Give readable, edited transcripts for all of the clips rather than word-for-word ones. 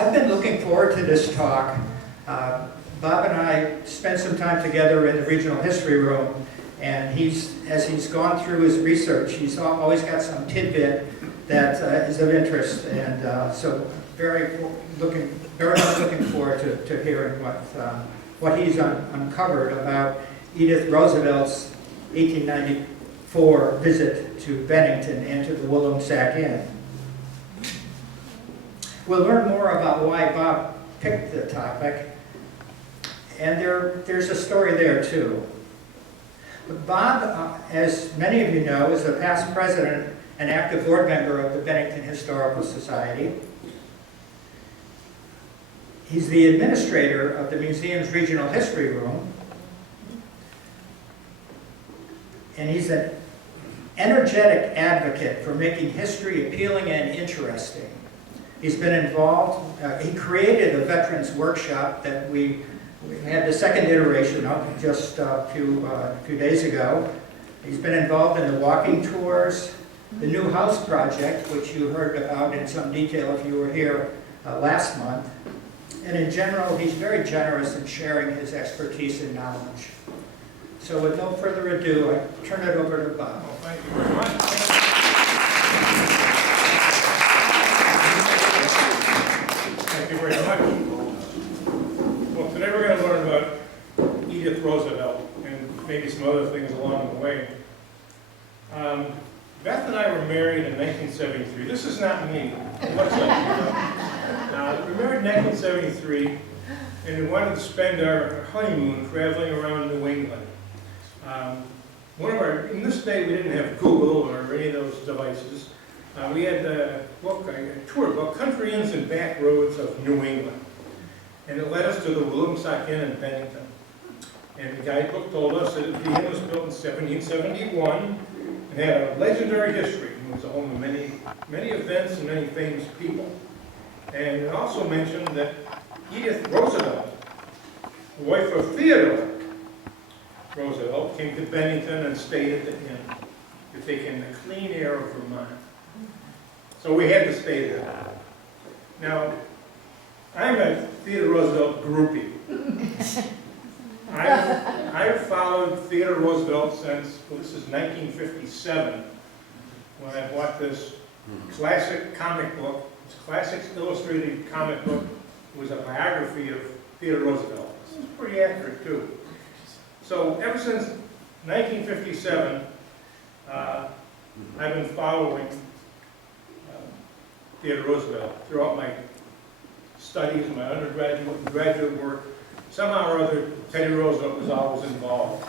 I've been looking forward to this talk. Bob and I spent some time together in the regional history room, and as he's gone through his research, he's always got some tidbit that is of interest, and so very much looking forward to hearing what he's uncovered about Edith Roosevelt's 1894 visit to Bennington and to the Walloomsac Inn. We'll learn more about why Bob picked the topic, and there's a story there too. But Bob, as many of you know, is a past president and active board member of the Bennington Historical Society. He's the administrator of the museum's regional history room, and he's an energetic advocate for making history appealing and interesting. He's been involved, he created a veterans workshop that we had the second iteration of just a few days ago. He's been involved in the walking tours, the new house project, which you heard about in some detail if you were here last month. And in general, he's very generous in sharing his expertise and knowledge. So with no further ado, I turn it over to Bob. Well, thank you very much. Thank you very much. Well, today we're going to learn about Edith Roosevelt and maybe some other things along the way. Beth and I were married in 1973. This is not me. What's up? We were married in 1973, and we wanted to spend our honeymoon traveling around New England. In this day, we didn't have Google or any of those devices. We had a tour book, Country Inns and Back Roads of New England. And it led us to the Walloomsac Inn in Bennington. And the guidebook told us that the inn was built in 1771 and had a legendary history. It was a home of many events and many famous people. And it also mentioned that Edith Roosevelt, the wife of Theodore Roosevelt, came to Bennington and stayed at the inn to take in the clean air of Vermont. So we had to stay there. Now, I'm a Theodore Roosevelt groupie. I've followed Theodore Roosevelt since, well, this is 1957, when I bought this classic comic book. It's a classic illustrated comic book. It was a biography of Theodore Roosevelt. This is pretty accurate, too. So ever since 1957, I've been following Theodore Roosevelt throughout my studies, my undergraduate and graduate work. Somehow or other, Teddy Roosevelt was always involved.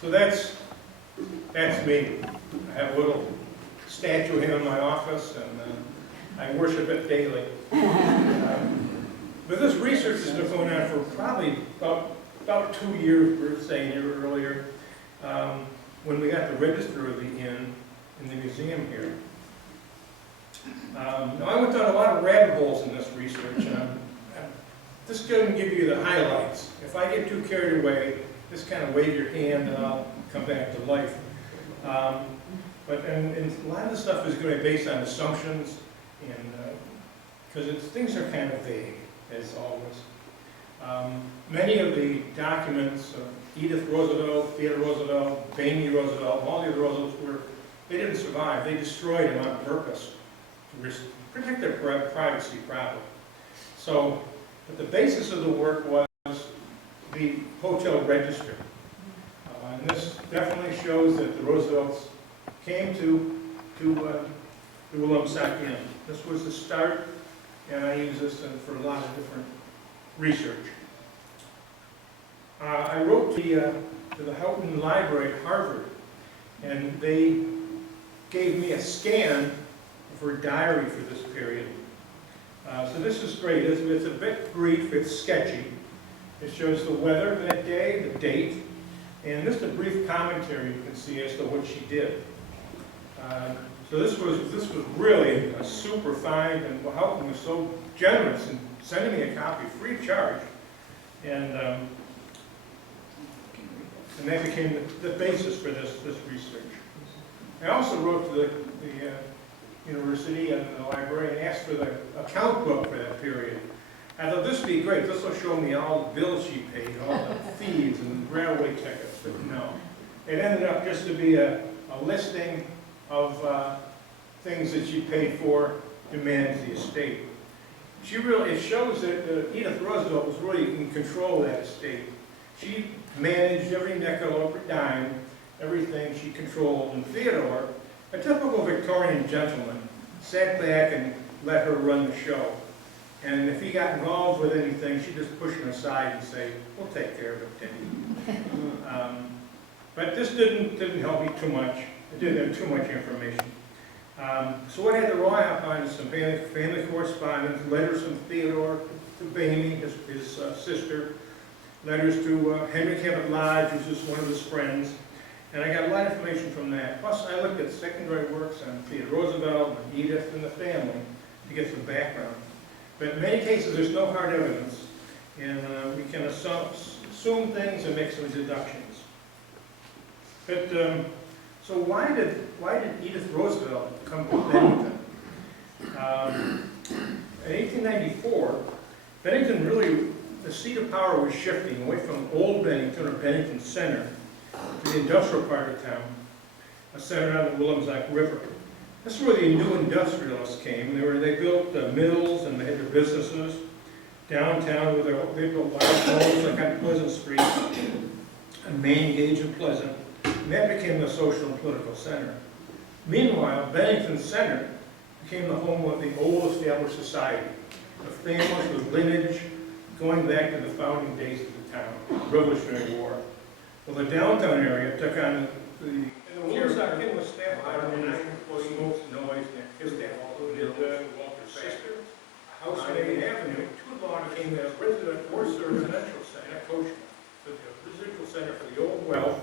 So that's me. I have a little statue of him in my office, and I worship it daily. But this research has been going on for probably about 2 years, we were saying here earlier, when we got the register of the inn in the museum here. Now, I went down a lot of rabbit holes in this research, and this doesn't give you the highlights. If I get too carried away, just kind of wave your hand and I'll come back to life. But a lot of the stuff is going to be based on assumptions, and because things are kind of vague, as always. Many of the documents of Edith Roosevelt, Theodore Roosevelt, Bami Roosevelt, all the other Roosevelts they didn't survive. They destroyed them on purpose to protect their privacy, probably. So, but the basis of the work was the hotel register. And this definitely shows that the Roosevelts came to the Walloomsac Inn. This was the start, and I use this for a lot of different research. I wrote to the Houghton Library at Harvard, and they gave me a scan of her diary for this period. So this is great. It's a bit brief, it's sketchy. It shows the weather that day, the date, and just a brief commentary you can see as to what she did. So this was really a super find, and Houghton was so generous in sending me a copy free of charge, and that became the basis for this research. I also wrote to University and the library and asked for the account book for that period. I thought this would be great. This will show me all the bills she paid, all the fees and railway tickets. But no, it ended up just to be a listing of things that she paid for to manage the estate. It shows that Edith Roosevelt was really in control of that estate. She managed every nickel, every dime, everything she controlled. And Theodore, a typical Victorian gentleman, sat back and let her run the show. And if he got involved with anything, she'd just push him aside and say, "We'll take care of it, Teddy." But this didn't help me too much. It didn't have too much information. So what I had to rely upon is some family correspondence, letters from Theodore to Bami, his sister, letters to Henry Cabot Lodge, who's just one of his friends. And I got a lot of information from that. Plus, I looked at secondary works on Theodore Roosevelt and Edith and the family to get some background. But in many cases, there's no hard evidence, and we can assume things and make some deductions. But so why did Edith Roosevelt come to Bennington? In 1894, Bennington really, the seat of power was shifting away from Old Bennington or Bennington Center to the industrial part of town, a center on the Walloomsac River. This is where the new industrialists came. They built mills and they had their businesses downtown. They built large homes like on Pleasant Street, and Main Gauge and Pleasant. And that became the social and political center. Meanwhile, Bennington Center became the home of the old established society, of families with lineage going back to the founding days of the town, Revolutionary War. Well, the downtown area took on the Walloomsac Inn was staffed by 9 employees, smoke, noise, and his staff. Walter's sister, house on Main Avenue, became the residential center, the residential center for the old wealth,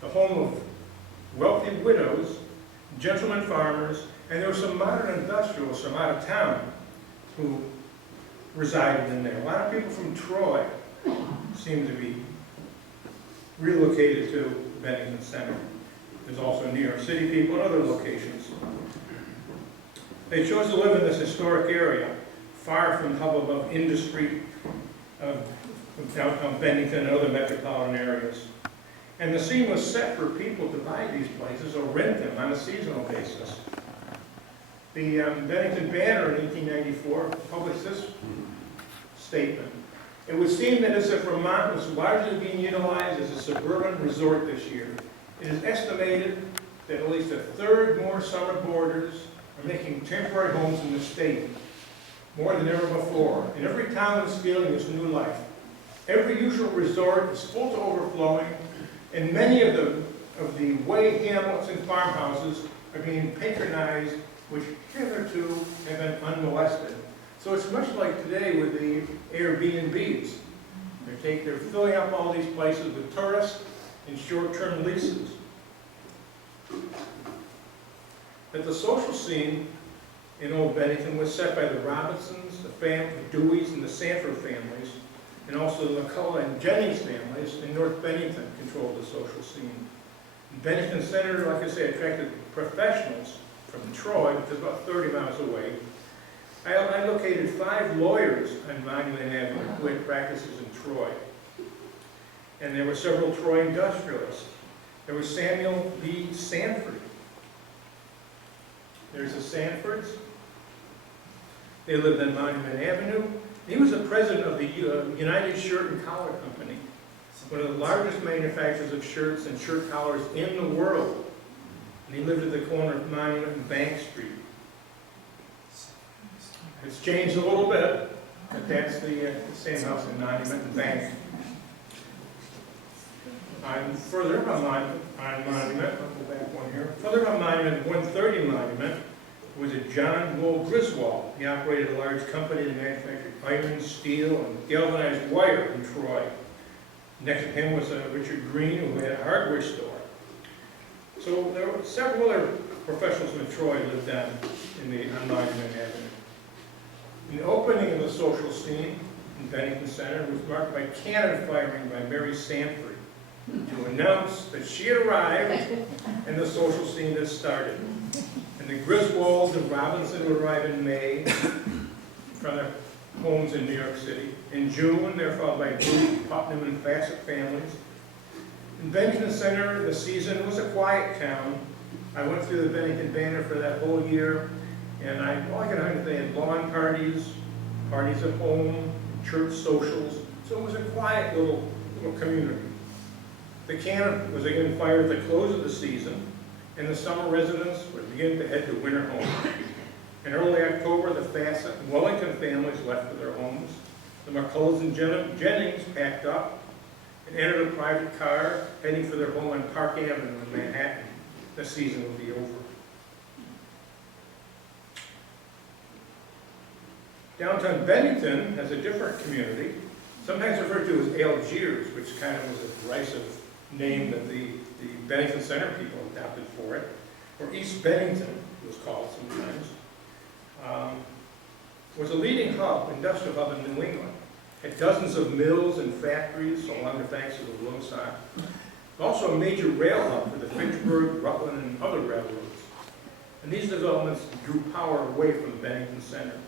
the home of wealthy widows, gentlemen farmers, and there were some modern industrialists from out of town who resided in there. A lot of people from Troy seemed to be relocated to Bennington Center. There's also New York City people and other locations. They chose to live in this historic area, far from the hubbub of industry of downtown Bennington and other metropolitan areas. And the scene was set for people to buy these places or rent them on a seasonal basis. The Bennington Banner in 1894 published this statement. It would seem that as if Vermont was largely being utilized as a suburban resort this year, it is estimated that at least a third more summer boarders are making temporary homes in the state, more than ever before. And every town is feeling this new life. Every usual resort is full to overflowing, and many of the way hamlets and farmhouses are being patronized, which hitherto have been unmolested. So it's much like today with the Airbnbs. They're filling up all these places with tourists and short-term leases. But the social scene in Old Bennington was set by the Robinsons, the Deweys, and the Sanford families, and also the McCullough and Jennings families in North Bennington controlled the social scene. Bennington Center, like I say, attracted professionals from Troy, which is about 30 miles away. I located 5 lawyers on Monument Avenue who had practices in Troy. And there were several Troy industrialists. There was Samuel B. Sanford. There's the Sanfords. They lived on Monument Avenue. He was the president of the United Shirt and Collar Company, one of the largest manufacturers of shirts and shirt collars in the world. And he lived at the corner of Monument and Bank Street. It's changed a little bit, but that's the same house in Monument and Bank. Further up on Monument, I'll go back one here. Further up on Monument, 130 Monument, was a John Wool Griswold. He operated a large company that manufactured iron, steel, and galvanized wire in Troy. Next to him was Richard Green, who had a hardware store. So there were several other professionals from Troy lived on Monument Avenue. The opening of the social scene in Bennington Center was marked by cannon firing by Mary Sanford, to announce that she had arrived and the social scene had started. And the Griswolds and Robinson would arrive in May from their homes in New York City. In June, they're followed by Booth, Putnam, and Fassett families. In Bennington Center, the season was a quiet town. I went through the Bennington banner for that whole year, and all I can remember, they had lawn parties, parties at home, church socials. So it was a quiet little community. The cannon was again fired at the close of the season, and the summer residents would begin to head to winter homes. In early October, the Fassett and Wellington families left for their homes. The McCulloughs and Jennings packed up and entered a private car, heading for their home on Park Avenue in Manhattan. The season would be over. Downtown Bennington has a different community, sometimes referred to as Algiers, which kind of was a derisive name that the Bennington Center people adopted for it, or East Bennington, it was called sometimes. Was a leading industrial hub in New England. Had dozens of mills and factories along the banks of the Walloomsac. Also a major rail hub for the Fitchburg, Rutland, and other railroads. And these developments drew power away from Bennington Center.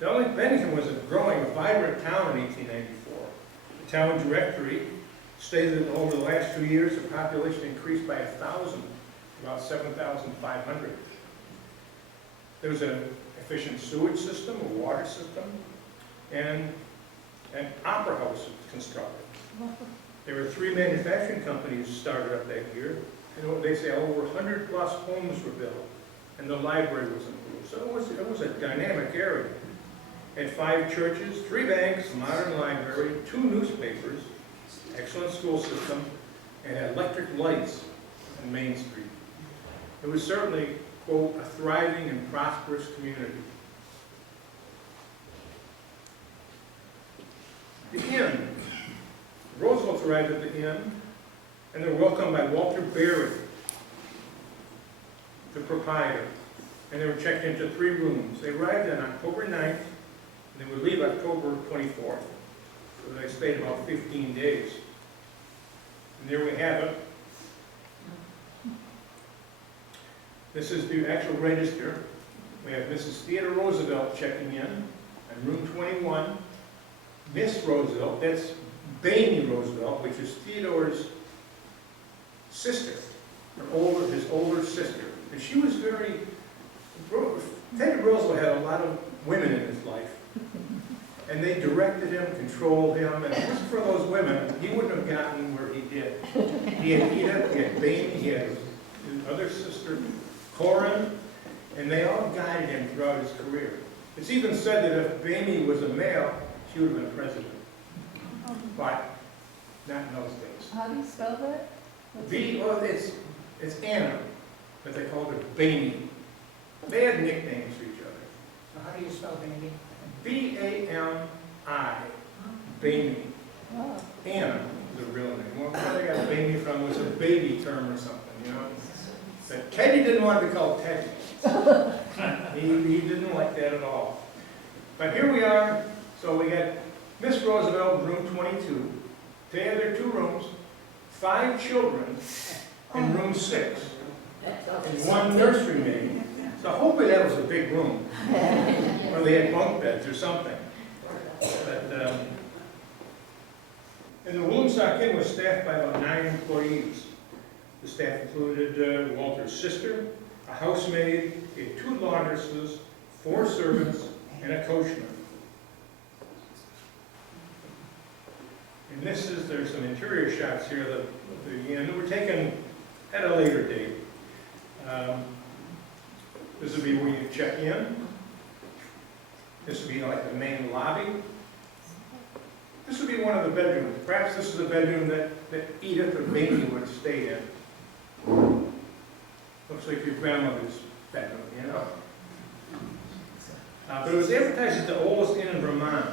Bennington was a growing, vibrant town in 1894. The town directory stated that over the last 2 years, the population increased by 1,000, about 7,500. There was an efficient sewage system, a water system, and an opera house constructed. There were 3 manufacturing companies started up that year, and they say over 100 plus homes were built, and the library was improved. So it was a dynamic area. It had 5 churches, 3 banks, a modern library, 2 newspapers, excellent school system, and had electric lights on Main Street. It was certainly, quote, a thriving and prosperous community. The inn. The Roosevelts arrived at the inn, and they were welcomed by Walter Berry, the proprietor, and they were checked into 3 rooms. They arrived on October 9th, and they would leave October 24th. So they stayed about 15 days. And there we have it. This is the actual register. We have Mrs. Theodore Roosevelt checking in on room 21. Miss Roosevelt, that's Bami Roosevelt, which is Theodore's sister, his older sister. And she was Teddy Roosevelt had a lot of women in his life. And they directed him, controlled him, and if it wasn't for those women, he wouldn't have gotten where he did. He had Edith, he had Bami, he had his other sister, Corin, and they all guided him throughout his career. It's even said that if Bami was a male, she would have been president. But not in those days. How do you spell that? It's Anna, but they called her Bami. They had nicknames for each other. So how do you spell Bami? B-A-M-I, Bami. Oh. Anna is a real name. Well, where they got Bami from was a baby term or something, you know. But Teddy didn't want to be called Teddy. He didn't like that at all. But here we are. So we got Miss Roosevelt in room 22. They had their 2 rooms, 5 children in room 6, and 1 nursery maid. So hopefully that was a big room, or they had bunk beds or something. But, and the Walloomsac Inn was staffed by about 9 employees. The staff included Walter's sister, a housemaid, he had 2 laundresses, 4 servants, and a coachman. And there's some interior shots here of the inn that were taken at a later date. This would be where you check in. This would be like the main lobby. This would be one of the bedrooms. Perhaps this is the bedroom that Edith or Bami would have stayed in. Looks like your grandmother's bedroom, you know. But it was advertised as the oldest inn in Vermont,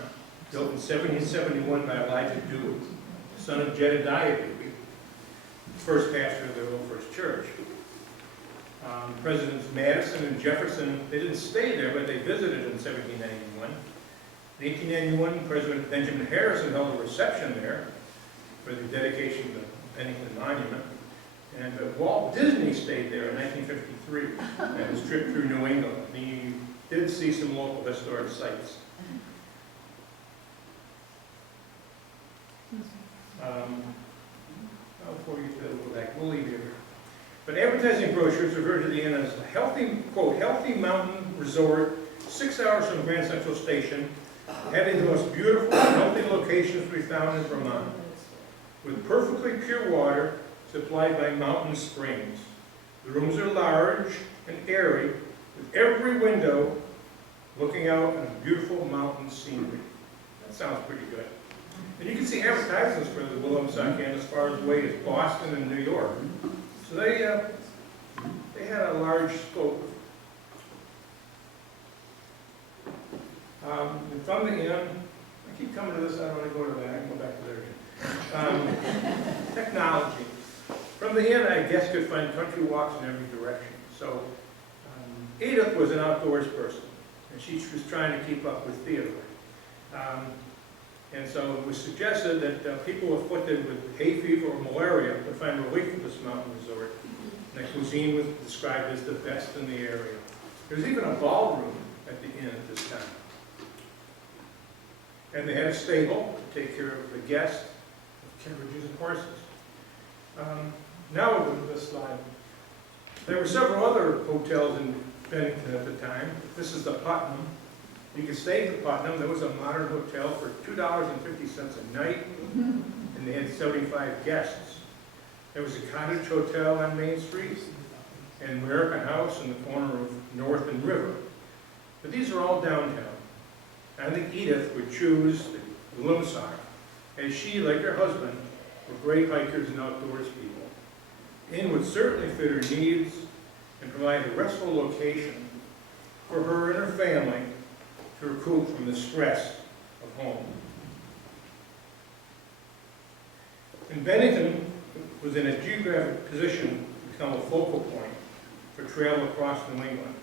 built in 1771 by Elijah Dewey, son of Jedediah Dewey, first pastor of the Old First Church. Presidents Madison and Jefferson, they didn't stay there, but they visited in 1791. In 1891, President Benjamin Harrison held a reception there for the dedication of the Bennington Monument. And Walt Disney stayed there in 1953 on his trip through New England. He did see some local historic sites. Before you go back, we'll leave you here. But advertising brochures refer to the inn as a healthy, quote, healthy mountain resort, 6 hours from Grand Central Station, having the most beautiful and healthy locations to be found in Vermont, with perfectly pure water supplied by mountain springs. The rooms are large and airy, with every window looking out on beautiful mountain scenery. That sounds pretty good. And you can see advertisements for the Walloomsac Inn as far away as Boston and New York. So they had a large scope. And from the inn, I keep coming to this, I don't want to go to that, I can go back to there again. Technology. From the inn, I guess could find country walks in every direction. So Edith was an outdoors person, and she was trying to keep up with Theodore. And so it was suggested that people afflicted with hay fever or malaria could find relief at this mountain resort. And the cuisine was described as the best in the area. There was even a ballroom at the inn at this time. And they had a stable to take care of the guests, carriages and horses. Now we'll go to this slide. There were several other hotels in Bennington at the time. This is the Putnam. You could stay at the Putnam. There was a modern hotel for $2.50 a night, and they had 75 guests. There was a cottage hotel on Main Street, and American House in the corner of North and River. But these are all downtown. I think Edith would choose the Walloomsac, as she, like her husband, were great hikers and outdoors people. The inn would certainly fit her needs and provide a restful location for her and her family to recoup from the stress of home. And Bennington was in a geographic position to become a focal point for travel across New England.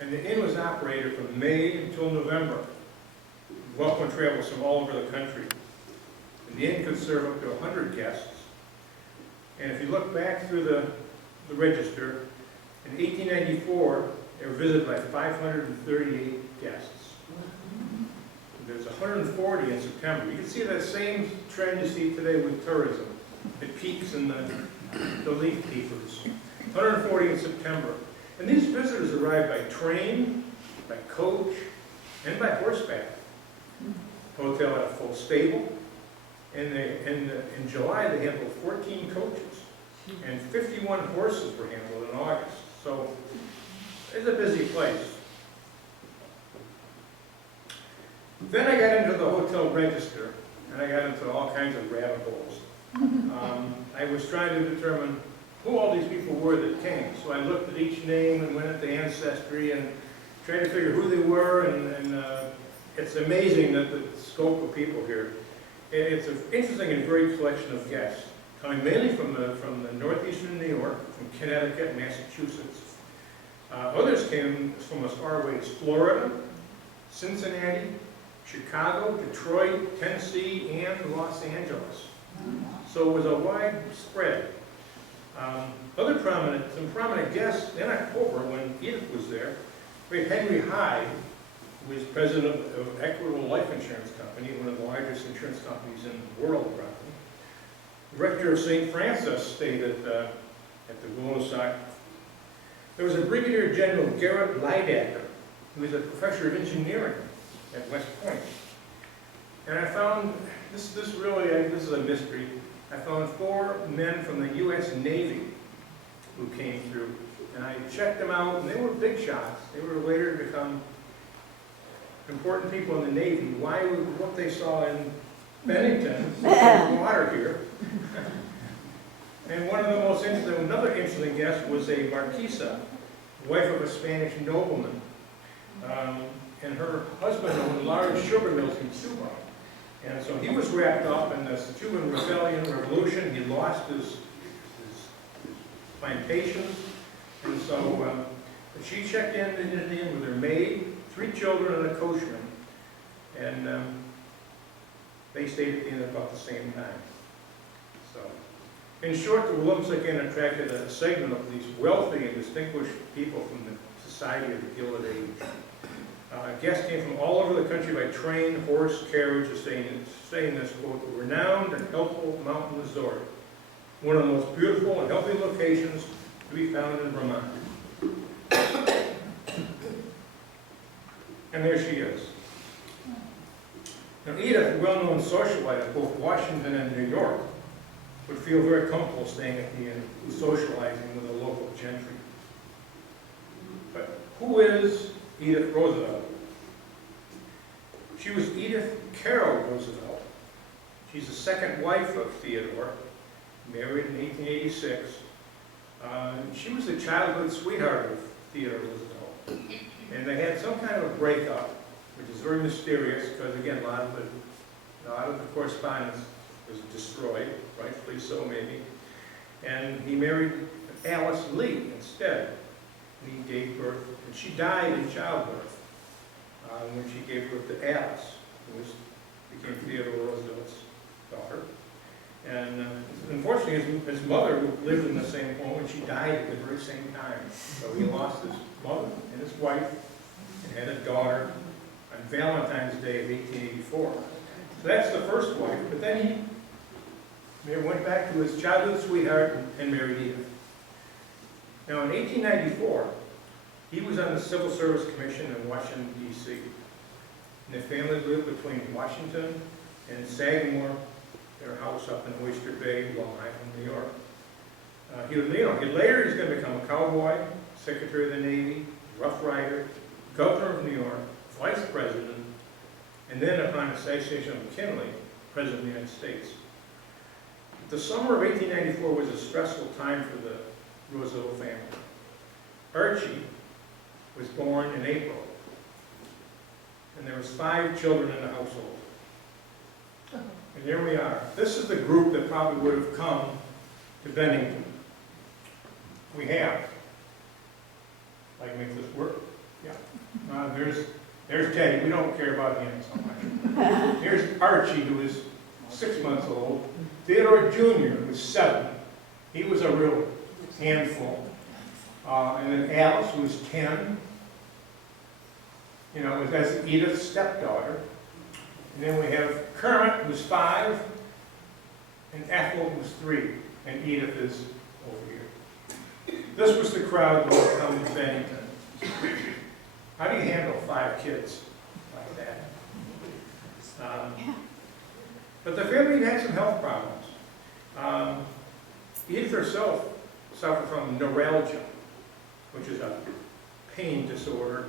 And the inn was operated from May until November, welcome travelers from all over the country. And the inn could serve up to 100 guests. And if you look back through the register, in 1894, they were visited by 538 guests. There's 140 in September. You can see that same trend you see today with tourism. It peaks in the leaf peepers. 140 in September. And these visitors arrive by train, by coach, and by horseback. The hotel had a full stable. And in July, they handled 14 coaches. And 51 horses were handled in August. So it's a busy place. Then I got into the hotel register, and I got into all kinds of rabbit holes. I was trying to determine who all these people were that came. So I looked at each name and went into Ancestry and tried to figure who they were, and it's amazing that the scope of people here. It's an interesting and varied collection of guests, coming mainly from the northeastern New York, from Connecticut and Massachusetts. Others came from as far away as Florida, Cincinnati, Chicago, Detroit, Tennessee, and Los Angeles. So it was a wide spread. Some prominent guests in October, when Edith was there, we had Henry Hyde, who is president of Equitable Life Insurance Company, one of the largest insurance companies in the world, probably. The rector of St. Francis stayed at the Walloomsac. There was a Brigadier General Garrett Lydacker, who was a professor of engineering at West Point. And I found, this is a mystery, I found 4 men from the U.S. Navy who came through. And I checked them out, and they were big shots. They were later to become important people in the Navy. Why would what they saw in Bennington, water here. And one of the most interesting, another interesting guest was a marquisa, wife of a Spanish nobleman. And her husband owned large sugar mills in Cuba. And so he was wrapped up in this Cuban revolution. He lost his plantations. And so she checked in with her maid, 3 children, and a coachman. And they stayed at the inn about the same time. So In short, the Walloomsac Inn attracted a segment of these wealthy and distinguished people from the society of the Gilded Age. Guests came from all over the country by train, horse, carriage to stay in this, quote, renowned and healthful mountain resort, one of the most beautiful and healthy locations to be found in Vermont. And there she is. Now, Edith, a well-known socialite of both Washington and New York, would feel very comfortable staying at the inn, socializing with the local gentry. But who is Edith Roosevelt? She was Edith Carroll Roosevelt. She's the second wife of Theodore, married in 1886. She was the childhood sweetheart of Theodore Roosevelt. And they had some kind of a breakup, which is very mysterious because, again, a lot of the correspondence was destroyed, rightfully so maybe. And he married Alice Lee instead. And he gave birth, and she died in childbirth when she gave birth to Alice, who became Theodore Roosevelt's daughter. And unfortunately, his mother lived in the same home, and she died at the very same time. So he lost his mother and his wife, and had a daughter on Valentine's Day of 1884. So that's the first wife. But then he went back to his childhood sweetheart and married Edith. Now, in 1894, he was on the Civil Service Commission in Washington, D.C. And the family lived between Washington and Sagamore, their house up in Oyster Bay, Long Island, New York. Later he's going to become a cowboy, Secretary of the Navy, Rough Rider, Governor of New York, Vice President, and then upon assassination of McKinley, President of the United States. The summer of 1894 was a stressful time for the Roosevelt family. Archie was born in April, and there was 5 children in the household. And here we are. This is the group that probably would have come to Bennington. We have. I can make this work. Yeah. There's Teddy. We don't care about him so much. Here's Archie, who is 6 months old. Theodore Jr., who was 7. He was a real handful. And then Alice, who was 10. That's Edith's stepdaughter. And then we have Kermit, who's 5. And Ethel, who's 3. And Edith is over here. This was the crowd who would come to Bennington. How do you handle 5 kids like that? But the family had some health problems. Edith herself suffered from neuralgia, which is a pain disorder,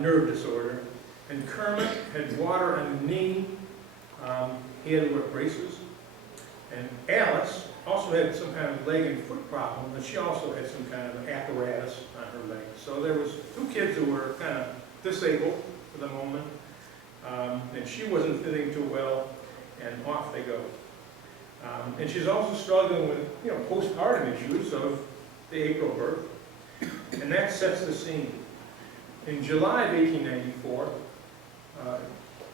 nerve disorder. And Kermit had water on the knee. He had to wear braces. And Alice also had some kind of leg and foot problem, and she also had some kind of apparatus on her leg. So there was 2 kids who were kind of disabled for the moment, and she wasn't fitting too well, and off they go. And she's also struggling with, postpartum issues of the April birth, and that sets the scene. In July of 1894,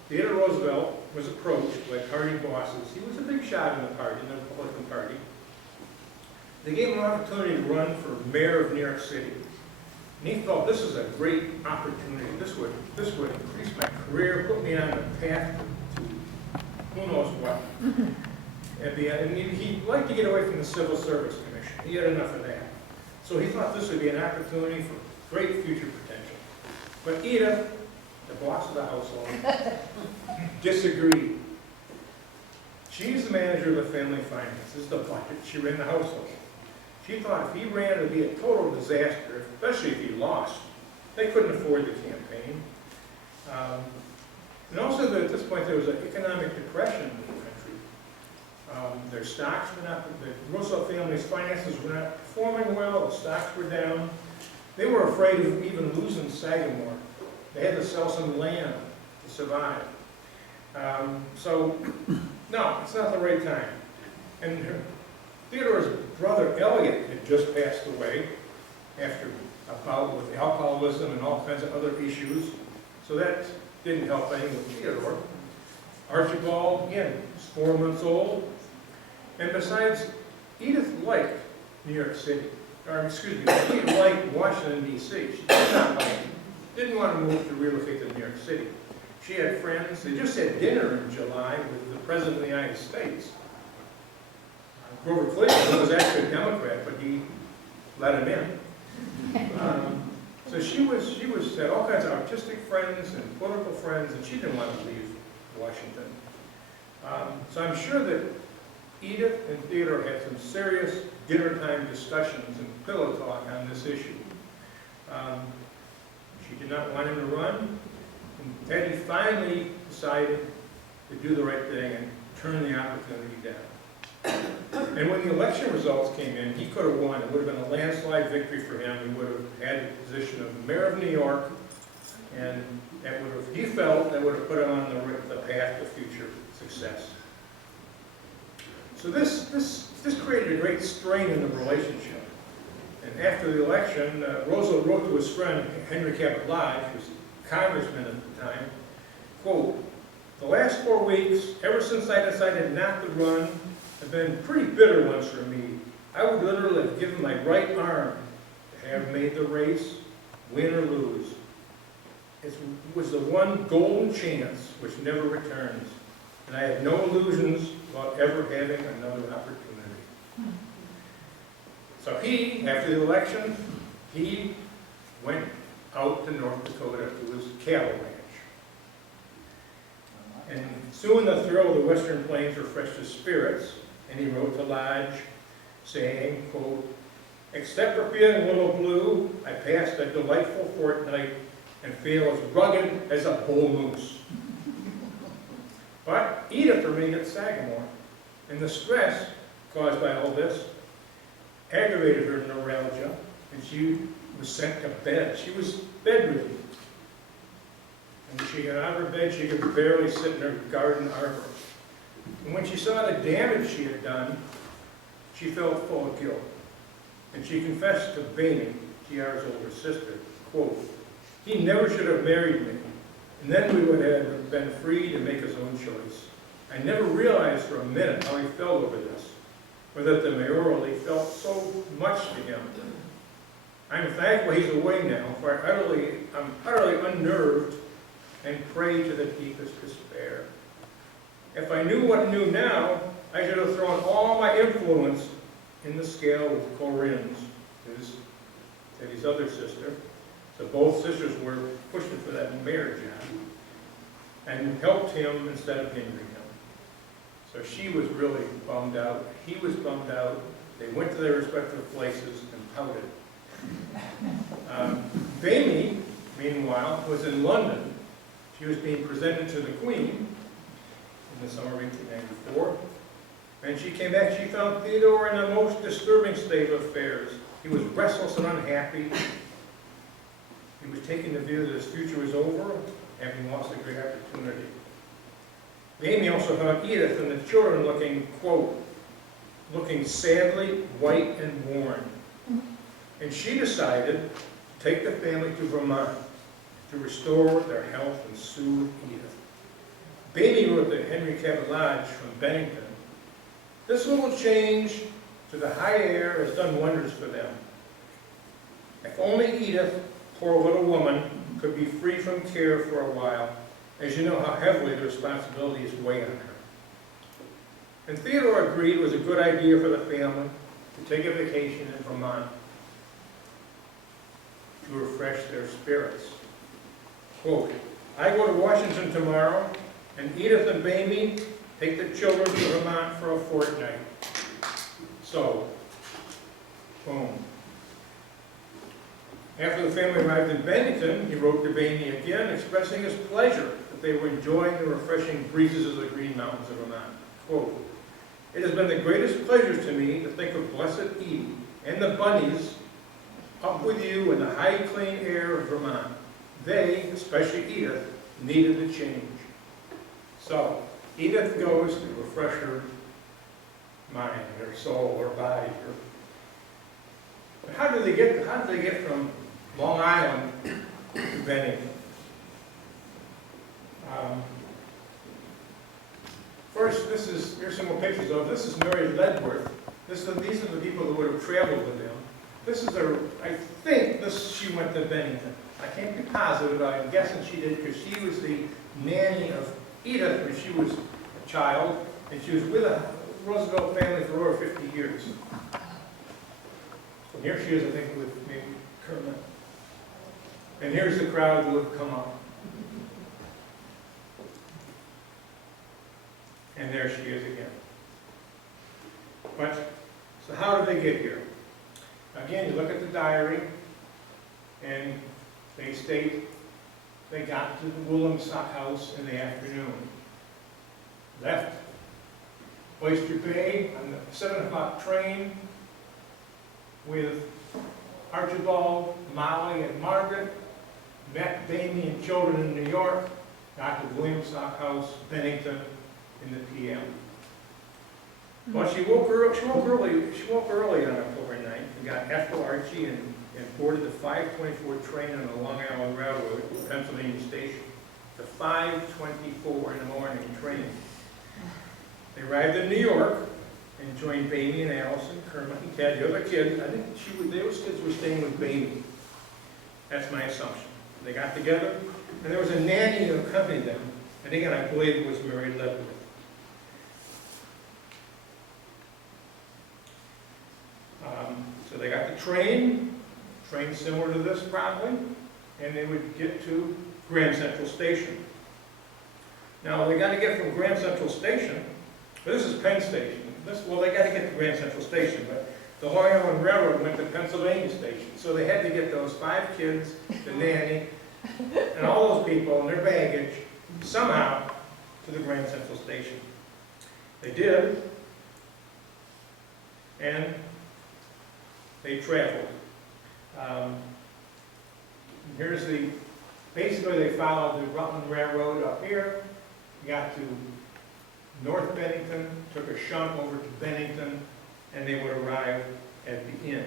Theodore Roosevelt was approached by party bosses. He was a big shot in the party, in the Republican Party. They gave him an opportunity to run for mayor of New York City. And he felt this is a great opportunity. This would increase my career, put me on the path to who knows what. And he'd like to get away from the Civil Service Commission. He had enough of that. So he thought this would be an opportunity for great future potential. But Edith, the boss of the household, disagreed. She's the manager of the family finances, the budget. She ran the household. She thought if he ran, it would be a total disaster, especially if he lost. They couldn't afford the campaign. And also, at this point, there was an economic depression in the country. Their stocks were not, the Roosevelt family's finances were not performing well, the stocks were down. They were afraid of even losing Sagamore. They had to sell some land to survive. So, no, it's not the right time. And Theodore's brother Elliot had just passed away after a bout with alcoholism and all kinds of other issues. So that didn't help any with Theodore. Archibald, again, was 4 months old. And besides Edith liked New York City, or excuse me, Edith liked Washington, D.C. She did not like it. Didn't want to move to relocate to New York City. She had friends. They just had dinner in July with the President of the United States. Grover Cleveland was actually a Democrat, but he let him in. So she had all kinds of artistic friends and political friends, and she didn't want to leave Washington. So I'm sure that Edith and Theodore had some serious dinner time discussions and pillow talk on this issue. She did not want him to run, and Teddy finally decided to do the right thing and turn the opportunity down. And when the election results came in, he could have won. It would have been a landslide victory for him. He would have had the position of mayor of New York, and that would have, he felt, that would have put him on the path to future success. So this created a great strain in the relationship. And after the election, Roosevelt wrote to his friend, Henry Cabot Lodge, who was congressman at the time, quote, "The last 4 weeks, ever since I decided not to run, have been pretty bitter ones for me. I would literally have given my right arm to have made the race, win or lose. It was the one golden chance which never returns, and I had no illusions about ever having another opportunity." So he, after the election, he went out to North Dakota to his cattle ranch. And soon the thrill of the Western Plains refreshed his spirits, and he wrote to Lodge, saying, quote, "Except for being a little blue, I passed a delightful fortnight and feel as rugged as a bull moose." But Edith remained at Sagamore, and the stress caused by all this aggravated her neuralgia, and she was sent to bed. She was bedridden. And when she got out of her bed, she could barely sit in her garden arbor. And when she saw the damage she had done, she felt full of guilt. And she confessed to Bami, TR's older sister, quote, "He never should have married me, and then we would have been free to make his own choice. I never realized for a minute how he felt over this, or that the mayoralty felt so much to him. I'm thankful he's away now, for I'm utterly unnerved and prey to the deepest despair. If I knew what I knew now, I should have thrown all my influence in the scale with Corinne's, Teddy's other sister. So both sisters were pushing for that mayor job, and helped him instead of hindering him. So she was really bummed out. He was bummed out. They went to their respective places and pouted. Bami, meanwhile, was in London. She was being presented to the Queen in the summer of 1894. When she came back, she found Theodore in a most disturbing state of affairs. He was restless and unhappy. He was taking the view that his future was over, having lost a great opportunity. Bami also found Edith and the children looking, quote, looking sadly white and worn. And she decided to take the family to Vermont to restore their health and soothe Edith. Bami wrote to Henry Cabot Lodge from Bennington, "This little change to the high air has done wonders for them. If only Edith, poor little woman, could be free from care for a while, as you know how heavily the responsibilities weigh on her." And Theodore agreed it was a good idea for the family to take a vacation in Vermont to refresh their spirits. Quote, "I go to Washington tomorrow, and Edith and Bami take the children to Vermont for a fortnight." So, boom. After the family arrived in Bennington, he wrote to Bami again, expressing his pleasure that they were enjoying the refreshing breezes of the Green Mountains of Vermont. Quote, "It has been the greatest pleasure to me to think of blessed Edie and the bunnies up with you in the high, clean air of Vermont. They, especially Edith, needed the change." So, Edith goes to refresh her mind, her soul, her body. But how did they get from Long Island to Bennington? First, here's some more pictures of. This is Mary Ledworth, These are the people that would have traveled with him. This is I think she went to Bennington. I can't be positive, but I'm guessing she did because she was the nanny of Edith when she was a child, and she was with a Roosevelt family for over 50 years. So here she is, I think, with maybe Kermit. And here's the crowd who have come up. And there she is again. But, so how did they get here? Again, you look at the diary, and they state they got to the Walloomsac house in the afternoon. Left Oyster Bay on the 7 o'clock train with Archibald, Molly, and Margaret. Met Bami and children in New York. Got to the Walloomsac house, Bennington, in the PM. Well, she woke early on October 9th and got Ethel Archie and boarded the 5:24 train on the Long Island Railroad to Pennsylvania Station. The 5:24 in the morning train. They arrived in New York and joined Bami and Allison, Kermit and Ted, the other kids. I think those kids were staying with Bami. That's my assumption. They got together, and there was a nanny who accompanied them. And again, I believe it was Mary Leavenworth. So they got the train similar to this probably, and they would get to Grand Central Station. Now they got to get from Grand Central Station, this is Penn Station. They got to get to Grand Central Station, but the Long Island Railroad went to Pennsylvania Station. So they had to get those 5 kids, the nanny, and all those people and their baggage somehow to the Grand Central Station. They did, and they traveled. Basically they followed the Rutland Railroad up here, got to North Bennington, took a shunt over to Bennington, and they would arrive at the inn.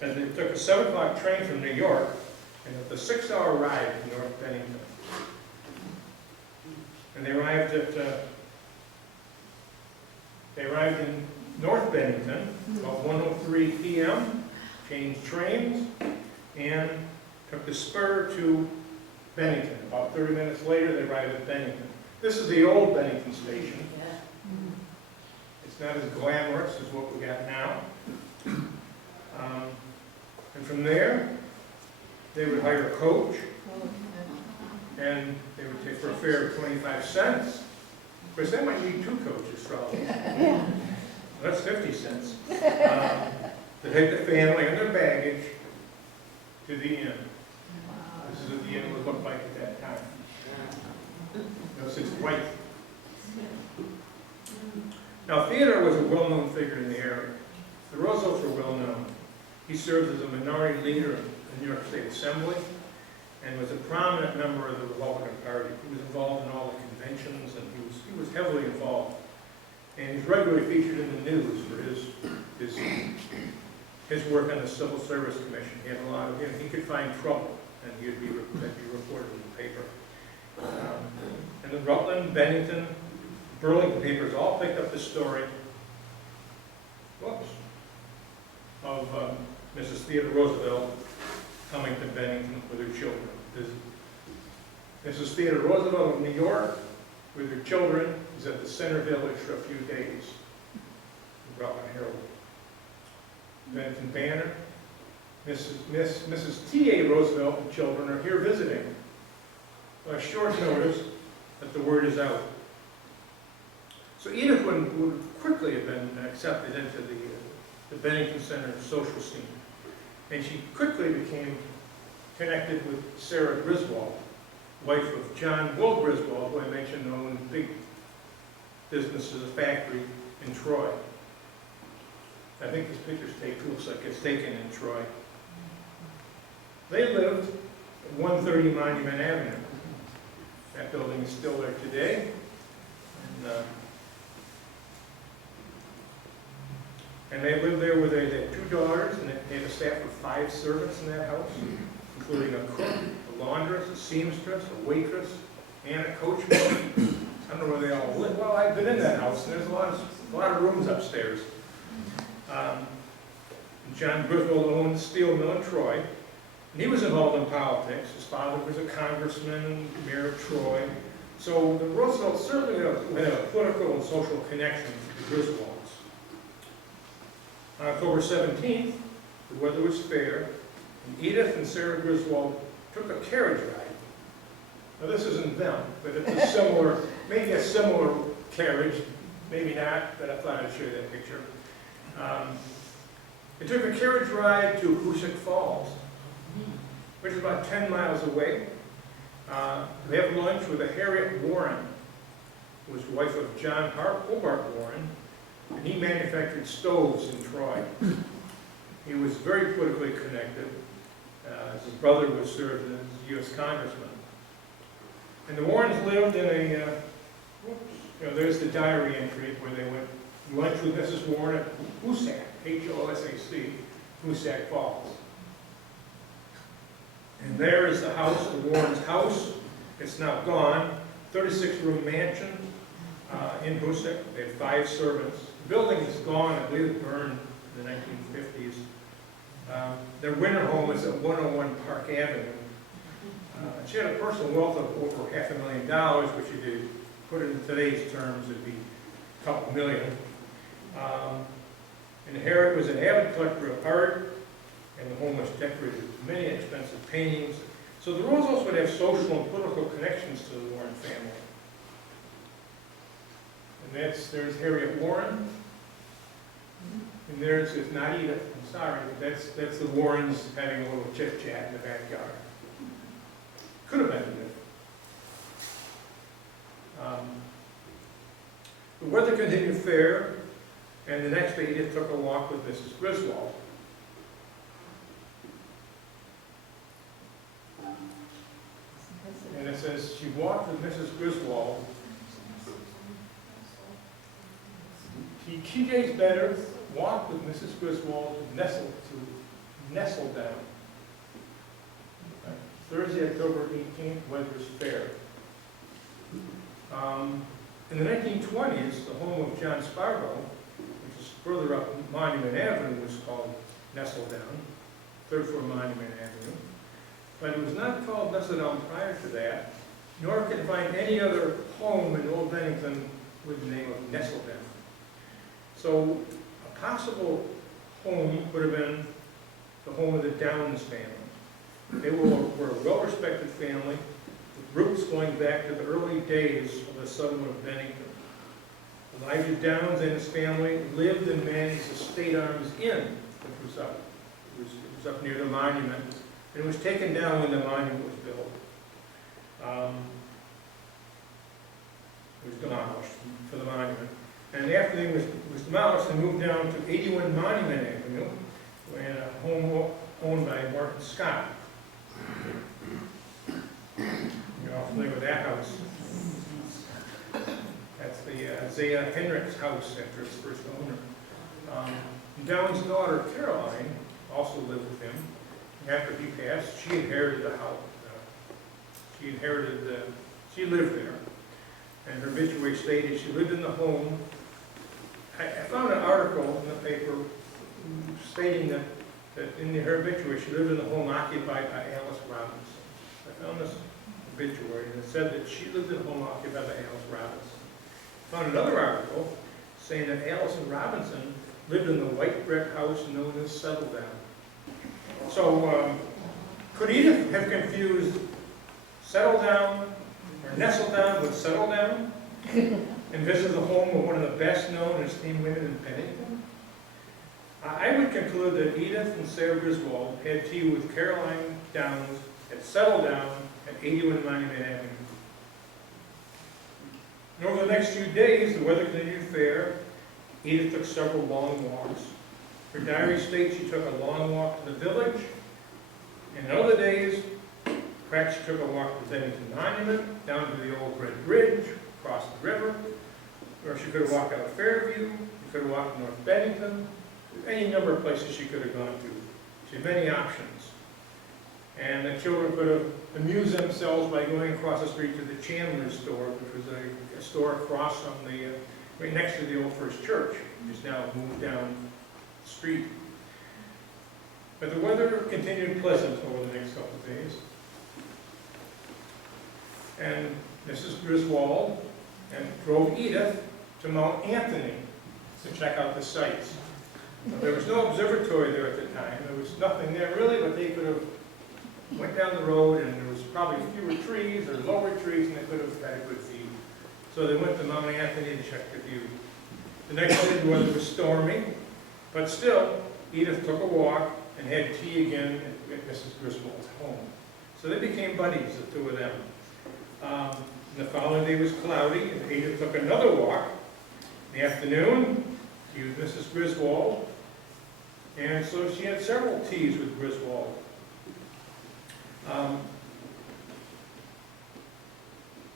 And they took a 7 o'clock train from New York, and it's a 6-hour ride to North Bennington. And they arrived in North Bennington about 1:03 p.m., changed trains, and took the spur to Bennington. About 30 minutes later, they arrived at Bennington. This is the old Bennington station. It's not as glamorous as what we got now. And from there, they would hire a coach, and they would take for a fare of 25 cents. Of course, they might need 2 coaches probably. That's 50 cents. To take the family and their baggage to the inn. This is what the inn would look like at that time. Notice it's white. Now, Theodore was a well-known figure in the area. The Roosevelts were well-known. He served as a minority leader in the New York State Assembly and was a prominent member of the Republican Party. He was involved in all the conventions, and he was heavily involved. And he's regularly featured in the news for his work on the Civil Service Commission. He had a lot of, he could find trouble, and he'd be reported in the paper. And the Rutland, Bennington, Burlington papers all picked up the story of Mrs. Theodore Roosevelt coming to Bennington with her children. Mrs. Theodore Roosevelt of New York with her children is at the Center Village for a few days. The Rutland Herald. Bennington Banner. Mrs. T.A. Roosevelt and children are here visiting. A short notice that the word is out. So Edith would quickly have been accepted into the Bennington Center social scene. And she quickly became connected with Sarah Griswold, wife of John Will Griswold, who I mentioned owned big businesses, a factory in Troy. I think this picture looks like it's taken in Troy. They lived at 130 Monument Avenue. That building is still there today. And they lived there with they had 2 daughters, and they had a staff of 5 servants in that house, including a cook, a laundress, a seamstress, a waitress, and a coachman. I don't know where they all live. Well, I've been in that house, and there's a lot of a lot of rooms upstairs. John Griswold owned the steel mill in Troy, and he was involved in politics. His father was a congressman, mayor of Troy. So the Roosevelts certainly had a political and social connection to the Griswolds. On October 17th, the weather was fair, and Edith and Sarah Griswold took a carriage ride. Now this isn't them, but it's a similar, maybe a similar carriage, maybe not, but I thought I'd show you that picture. They took a carriage ride to Hoosick Falls, which is about 10 miles away. They have lunch with a Harriet Warren, who was wife of John Hobart Warren, and he manufactured stoves in Troy. He was very politically connected. His brother was served as a U.S. congressman. And the Warrens lived in a, there's the diary entry where they went lunch with Mrs. Warren at Hoosick, H-O-S-A-C, Hoosick Falls. And there is the house, the Warrens' house. It's now gone. 36-room mansion in Hoosick. They had 5 servants. The building is gone. I believe it burned in the 1950s. Their winter home is at 101 Park Avenue. She had a personal wealth of over $500,000, which if you put it in today's terms, it'd be a couple million. And Harriet was an avid collector of art, and the home was decorated with many expensive paintings. So the Roosevelts would have social and political connections to the Warren family. And there's Harriet Warren, and it's not Edith, I'm sorry, but that's the Warrens having a little chit-chat in the backyard. Could have been Edith. The weather continued fair, and the next day Edith took a walk with Mrs. Griswold. And it says, she walked with Mrs. Griswold. Key days better, walked with Mrs. Griswold to nestle down. Thursday, October 18th, weather was fair. In the 1920s, the home of John Spargo, which is further up Monument Avenue, was called Nestle Down, 3rd floor Monument Avenue. But it was not called Nestle Down prior to that, nor can find any other home in Old Bennington with the name of Nestle Down. So a possible home would have been the home of the Downs family. They were a well-respected family, with roots going back to the early days of the settlement of Bennington. Elijah Downs and his family lived and managed the State Arms Inn, which was up near the monument, and it was taken down when the monument was built. It was demolished for the monument. And after it was demolished, they moved down to 81 Monument Avenue, and a home owned by Martin Scott. You're all familiar with that house. That's the Isaiah Henricks house after its first owner. Downs' daughter, Caroline, also lived with him. After he passed, she inherited the house. She lived there. And her obituary stated she lived in the home. I found an article in the paper stating that in her obituary she lived in the home occupied by Alice Robinson. I found this obituary and it said that she lived in a home occupied by Alice Robinson. I found another article saying that Alice and Robinson lived in the white brick house known as Settle Down. So could Edith have confused Settle Down or Nestle Down with Settle Down and visit the home of one of the best known and esteemed women in Bennington? I would conclude that Edith and Sarah Griswold had tea with Caroline Downs at Settle Down at 81 Monument Avenue. And over the next few days, the weather continued fair. Edith took several long walks. Her diary states she took a long walk to the village, and on other days, perhaps she took a walk to the Bennington Monument, down to the old Red Bridge, across the river, or she could have walked out of Fairview, she could have walked to North Bennington, any number of places she could have gone to. She had many options. And the children could have amused themselves by going across the street to the Chandler store, which was a store across from the right next to the old First Church, which is now moved down the street. But the weather continued pleasant over the next couple of days. And Mrs. Griswold drove Edith to Mount Anthony to check out the sights. Now, there was no observatory there at the time. There was nothing there really, but they could have went down the road, and there was probably fewer trees or lower trees, and they could have had a good view. So they went to Mount Anthony to check the view. The next day the weather was stormy, but still, Edith took a walk and had tea again at Mrs. Griswold's home. So they became buddies, the two of them. The following day was cloudy, and Edith took another walk. In the afternoon, she was Mrs. Griswold, and so she had several teas with Griswold.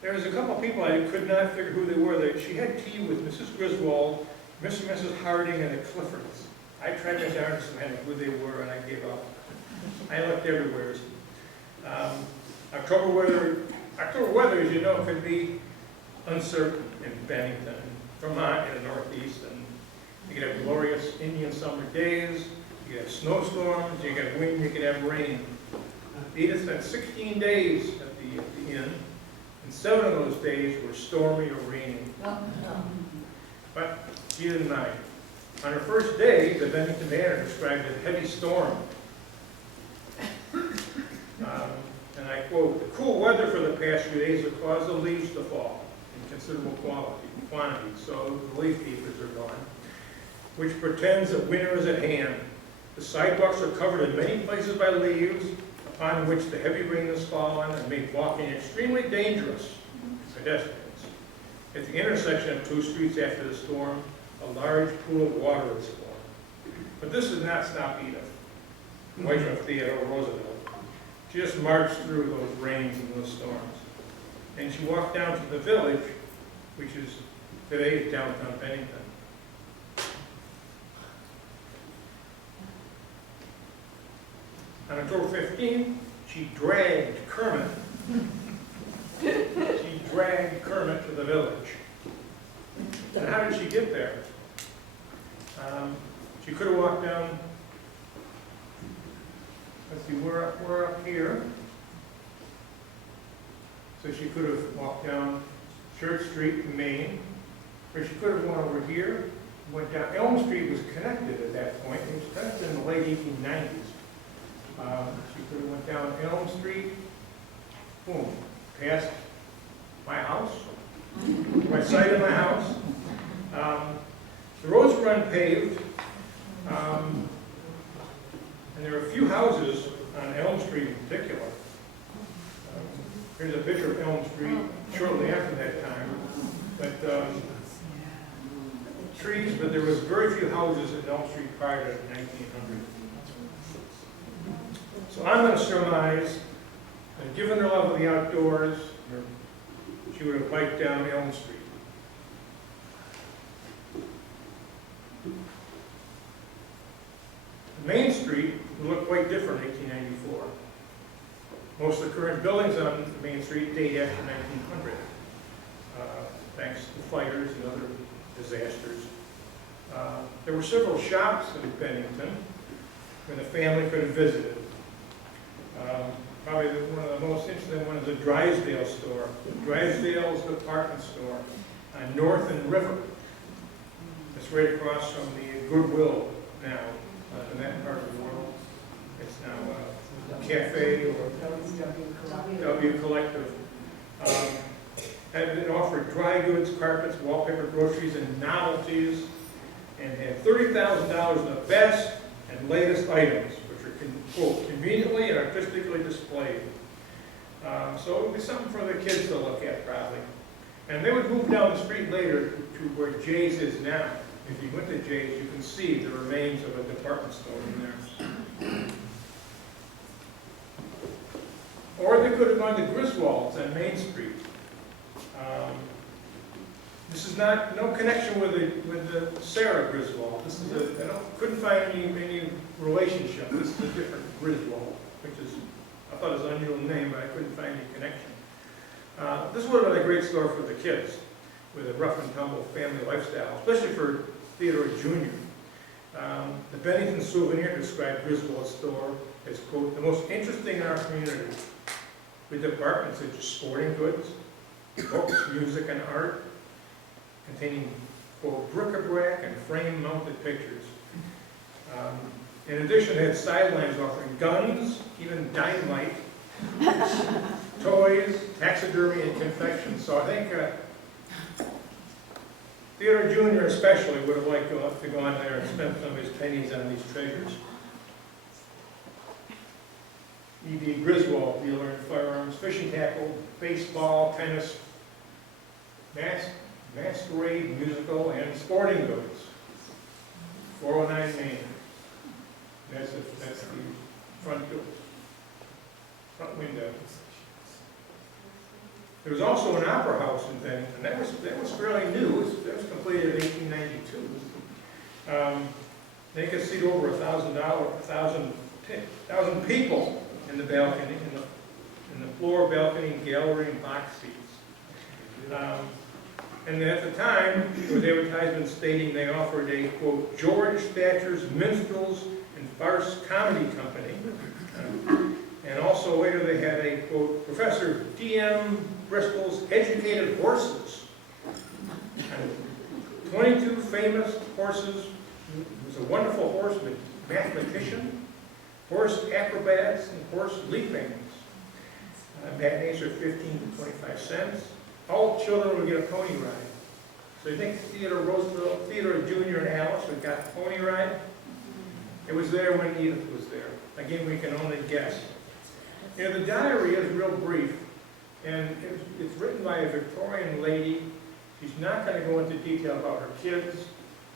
There was a couple of people I could not figure who they were. She had tea with Mrs. Griswold, Mr. and Mrs. Harding, and the Cliffords. I tried to understand who they were, and I gave up. I looked everywhere. October weather, as you know, could be uncertain in Bennington, Vermont, in the northeast. And you could have glorious Indian summer days, you could have snowstorms, you could have wind, you could have rain. Edith spent 16 days at the inn, and 7 of those days were stormy or rainy. But she didn't mind. On her first day, the Bennington Banner described a heavy storm. And I quote, "The cool weather for the past few days has caused the leaves to fall in considerable quantity, so the leaf peepers are gone, which portends that winter is at hand. The sidewalks are covered in many places by leaves, upon which the heavy rain has fallen and made walking extremely dangerous for pedestrians. At the intersection of 2 streets after the storm, a large pool of water is formed." But this did not stop Edith, the wife of Theodore Roosevelt. She just marched through those rains and those storms. And she walked down to the village, which is today downtown Bennington. On October 15th, she dragged Kermit. To the village. And how did she get there? She could have walked down. Let's see, we're up here. So she could have walked down Church Street to Main, or she could have gone over here, went down. Elm Street was connected at that point. It was connected in the late 1890s. She could have went down Elm Street, boom, past my house, right side of my house. The roads were unpaved, and there were a few houses on Elm Street in particular. Here's a picture of Elm Street shortly after that time. But trees, but there was very few houses in Elm Street prior to 1900. So I'm going to surmise that given her love of the outdoors, she would have biked down Elm Street. Main Street would look quite different in 1894. Most of the current buildings on Main Street date after 1900, thanks to fires and other disasters. There were several shops in Bennington where the family could have visited. Probably one of the most interesting ones is the Drysdale store. Drysdale's department store on North and River. It's right across from the Goodwill now, in that part of the world. It's now a cafe or W Collective. And it offered dry goods, carpets, wallpaper, groceries, and novelties, and had $30,000 in the best and latest items, which are, quote, conveniently and artistically displayed. So it would be something for the kids to look at, probably. And they would move down the street later to where Jay's is now. If you went to Jay's, you can see the remains of a department store in there. Or they could have gone to Griswold's on Main Street. This is not, no connection with the Sarah Griswold. This is couldn't find any relationship. This is a different Griswold, which is, I thought it was an unusual name, but I couldn't find any connection. This would have been a great store for the kids. with a rough and tumble family lifestyle, especially for Theodore Jr. The Bennington souvenir described Griswold's store as, quote, the most interesting in our community, with departments such as sporting goods, books, music, and art, containing, quote, bric-a-brac and frame-mounted pictures. In addition, they had sidelines offering guns, even dynamite, toys, taxidermy, and confection. So I think Theodore Jr. especially would have liked to go on there and spend some of his pennies on these treasures. E.B. Griswold, dealer in firearms, fishing tackle, baseball, tennis, masquerade, musical, and sporting goods. 409 Main. That's the front window. There was also an opera house in Bennington. That was fairly new. That was completed in 1892. They could seat over 1,000 people in the balcony, in the floor, balcony, gallery, and box seats. And at the time, there was advertisement stating they offered a, quote, George Thatcher's Minstrels and Farce Comedy Company. And also later they had a, quote, Professor D.M. Bristol's Educated Horses. 22 famous horses. He was a wonderful horse mathematician, horse acrobats, and horse leapings. Matinees are 15 to 25 cents. All children would get a pony ride. So you think Theodore Roosevelt, Theodore Jr. and Alice would got a pony ride? It was there when Edith was there. Again, we can only guess. You know, the diary is real brief, and it's written by a Victorian lady. She's not going to go into detail about her kids.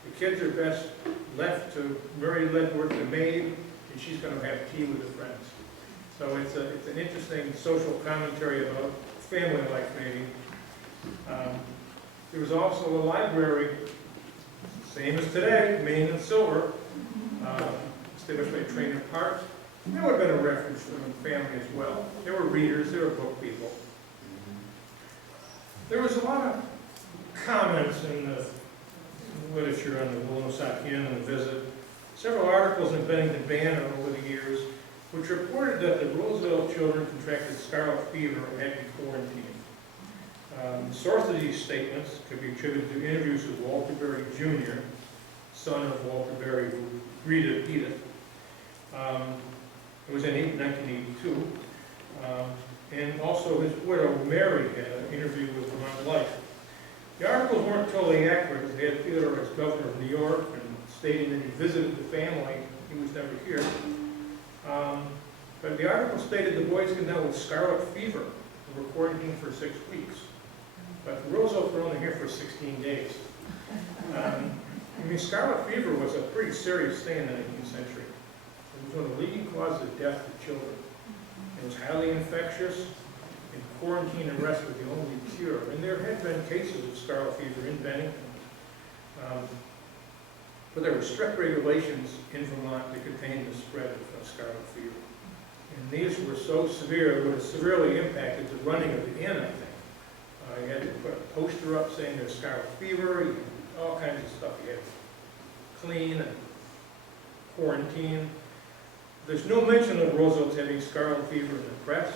The kids are best left to Mary Ledworth, the maid, and she's going to have tea with her friends. So it's an interesting social commentary about family life, maybe. There was also a library, same as today, Main and Silver, established by Trainer Park. That would have been a refuge for the family as well. They were readers, they were book people. There was a lot of comments in the literature on the Walloomsac Inn and the visit. Several articles in Bennington Banner over the years, which reported that the Roosevelt children contracted scarlet fever and had to be quarantined. The source of these statements could be attributed to interviews with Walter Berry Jr., son of Walter Berry, who greeted Edith. It was in 1982. And also his widow, Mary, had an interview with Vermont Life. The articles weren't totally accurate, because they had Theodore as governor of New York and stating that he visited the family. He was never here. But the article stated the boys came down with scarlet fever and were quarantined for 6 weeks. But the Roosevelts were only here for 16 days. I mean, scarlet fever was a pretty serious thing in the 19th century. It was one of the leading causes of death of children. It was highly infectious, and quarantine and rest were the only cure. And there had been cases of scarlet fever in Bennington. But there were strict regulations in Vermont to contain the spread of scarlet fever. And these were so severe, it would have severely impacted the running of the inn, I think. You had to put a poster up saying there's scarlet fever, you had all kinds of stuff you had to clean and quarantine. There's no mention of Roosevelt's having scarlet fever in the press,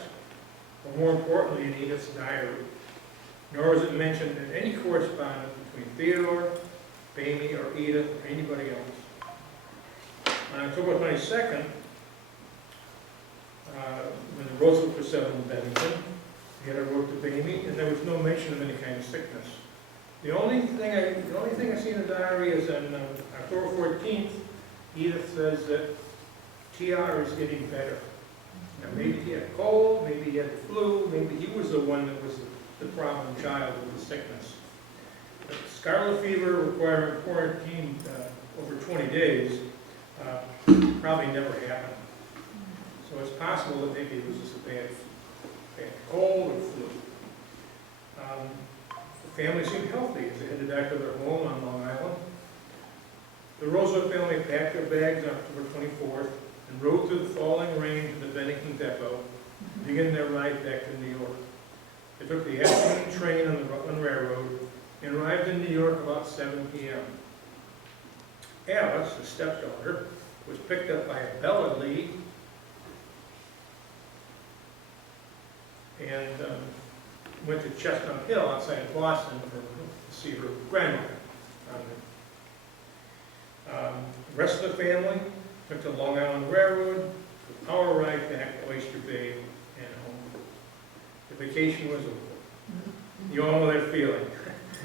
or more importantly in Edith's diary. Nor is it mentioned in any correspondence between Theodore, Bami, or Edith, or anybody else. On October 22nd, when the Roosevelts were settled in Bennington, he had a wrote to Bami, and there was no mention of any kind of sickness. The only thing I see in the diary is on October 14th, Edith says that TR is getting better. Now maybe he had a cold, maybe he had the flu, maybe he was the one that was the problem child with the sickness. But scarlet fever requiring quarantine over 20 days probably never happened. So it's possible that maybe it was just a bad cold or flu. The family seemed healthy as they headed back to their home on Long Island. The Roosevelt family packed their bags on October 24th and rode through the falling rain to the Bennington depot, beginning their ride back to New York. They took the afternoon train on the Rutland Railroad and arrived in New York about 7 p.m. Alice, the stepdaughter, was picked up by a Bella Lee and went to Chestnut Hill outside of Boston to see her grandmother. The rest of the family took the Long Island Railroad, our ride back to Oyster Bay and home. The vacation was over. You all know that feeling.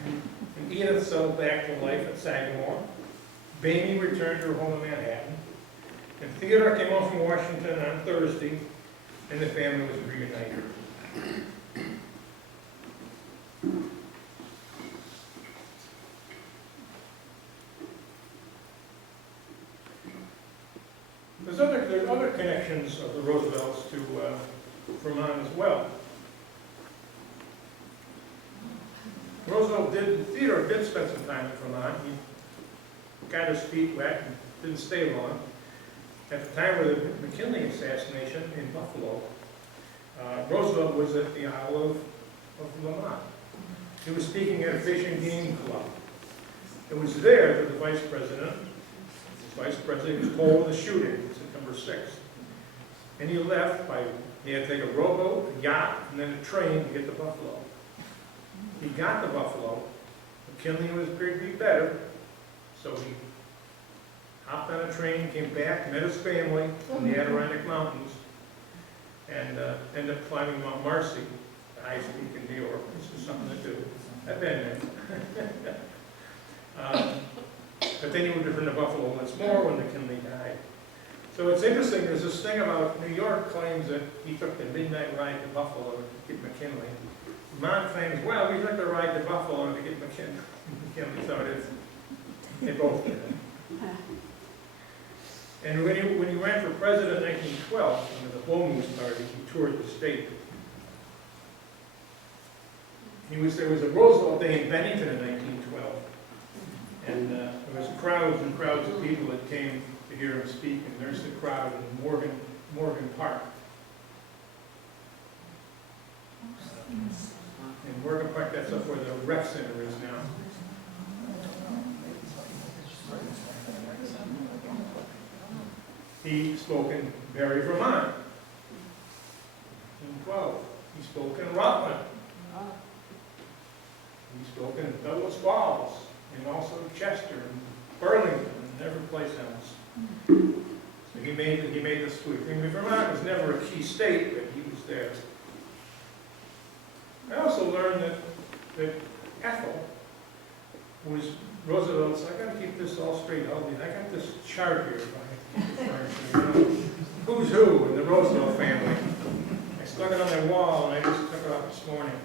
And Edith settled back to life at Sagamore. Bami returned to her home in Manhattan. And Theodore came home from Washington on Thursday, and the family was reunited. There's other connections of the Roosevelts to Vermont as well. Theodore did spend some time in Vermont. He got his feet wet and didn't stay long. At the time of the McKinley assassination in Buffalo, Roosevelt was at the Isle of Vermont. He was speaking at a fish and game club. It was there that the vice president was told of the shooting, September 6th. And he left he had to take a rowboat, a yacht, and then a train to get to Buffalo. He got to Buffalo. McKinley appeared to be better, so he hopped on a train, came back, met his family in the Adirondack Mountains, and ended up climbing Mount Marcy, the highest peak in New York. This is something to do. I've been there. But then he would return to Buffalo once more when McKinley died. So it's interesting, there's this thing about New York claims that he took the midnight ride to Buffalo to get McKinley. Vermont claims, well, we took the ride to Buffalo to get McKinley. So they both did it. And when he ran for president in 1912, when the Walloomsac party, he toured the state. There was a Roosevelt Day in Bennington in 1912. And there was crowds and crowds of people that came to hear him speak, and there's the crowd in Morgan Park. In Morgan Park, that's up where the rec center is now. He spoke in Barre, Vermont, 1912. He spoke in Rutland. He spoke in Douglas Falls, and also Chester, and Burlington, and every place else. So he made the sweep. I mean, Vermont was never a key state, but he was there. I also learned that Ethel was Roosevelt's. I got to keep this all straight. I got this chart here. Who's who in the Roosevelt family. I stuck it on my wall, and I just took it off this morning.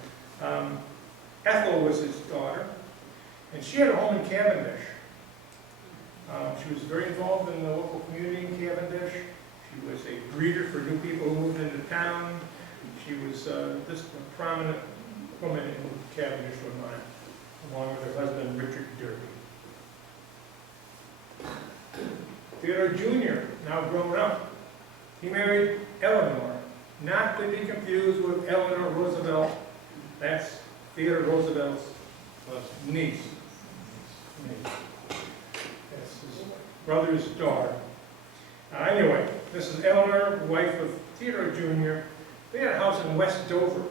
Ethel was his daughter, and she had a home in Cavendish. She was very involved in the local community in Cavendish. She was a greeter for new people who moved into town. She was just a prominent woman in Cavendish, Vermont, along with her husband, Richard Derby. Theodore Jr., now grown up, he married Eleanor, not to be confused with Eleanor Roosevelt. That's Theodore Roosevelt's niece. That's his brother's daughter. Anyway, this is Eleanor, wife of Theodore Jr. They had a house in West Dover.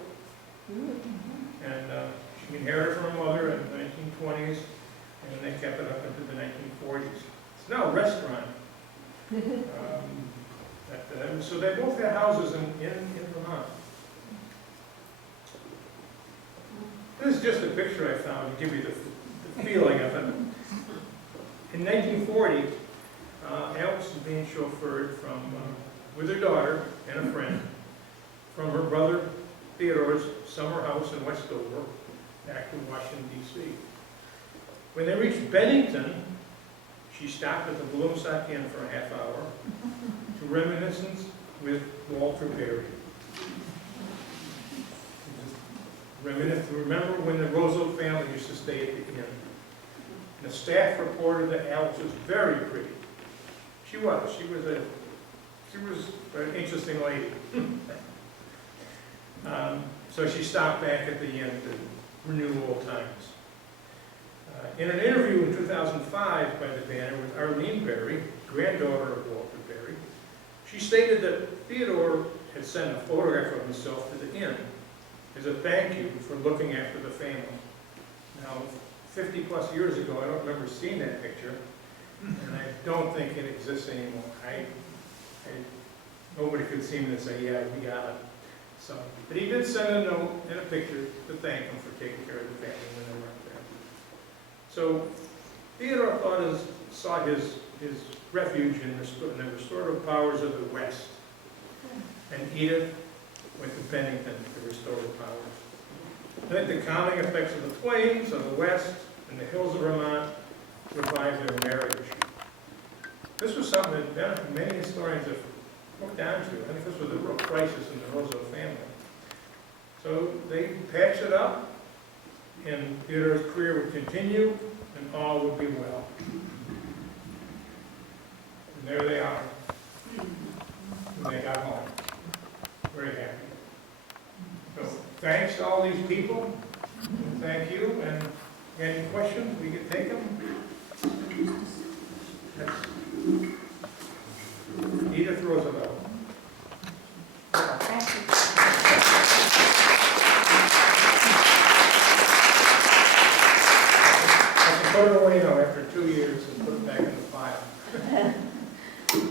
And she inherited from her mother in the 1920s, and they kept it up into the 1940s. It's now a restaurant. So they both had houses in Vermont. This is just a picture I found to give you the feeling of it. In 1940, Alice was being chauffeured with her daughter and a friend from her brother Theodore's summer house in West Dover back to Washington, D.C. When they reached Bennington, she stopped at the Walloomsac Inn for a half hour to reminiscence with Walter Berry. Remember when the Roosevelt family used to stay at the inn. And the staff reported that Alice was very pretty. She was an interesting lady. So she stopped back at the inn to renew old times. In an interview in 2005 by the banner with Arlene Berry, granddaughter of Walter Berry, she stated that Theodore had sent a photograph of himself to the inn as a thank you for looking after the family. Now, 50 plus years ago, I don't remember seeing that picture, and I don't think it exists anymore. Nobody could seem to say, yeah, we got it. So, but he did send a note and a picture to thank him for taking care of the family when they were up there. So Theodore sought his refuge in the restorative powers of the West, and Edith went to Bennington to restorative powers. Then the calming effects of the plains of the West and the hills of Vermont revived their marriage. This was something that many historians have looked down to. I think this was a real crisis in the Roosevelt family. So they patched it up, and Theodore's career would continue, and all would be well. And there they are. And they got home. Very happy. So thanks to all these people. And thank you. And any questions, we can take them. That's Edith Roosevelt. Put it away now after 2 years and put it back in the file.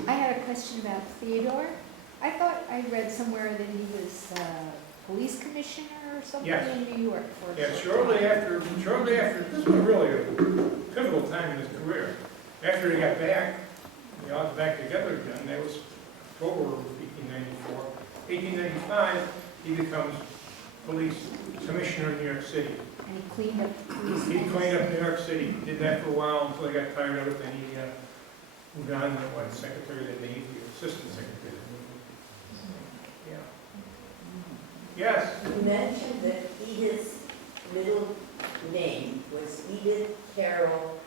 I had a question about Theodore. I thought I read somewhere that he was police commissioner or something Yes. in New York for Yeah, shortly after, this was really a pivotal time in his career. After he got back, they all got back together again. That was October of 1894. 1895, he becomes police commissioner in New York City. And he cleaned up the police. He cleaned up New York City. He did that for a while until he got tired of it. Then he moved on to Secretary of the Navy, Assistant Secretary of the Navy. Yeah. Yes. You mentioned that Edith's middle name was Edith Carroll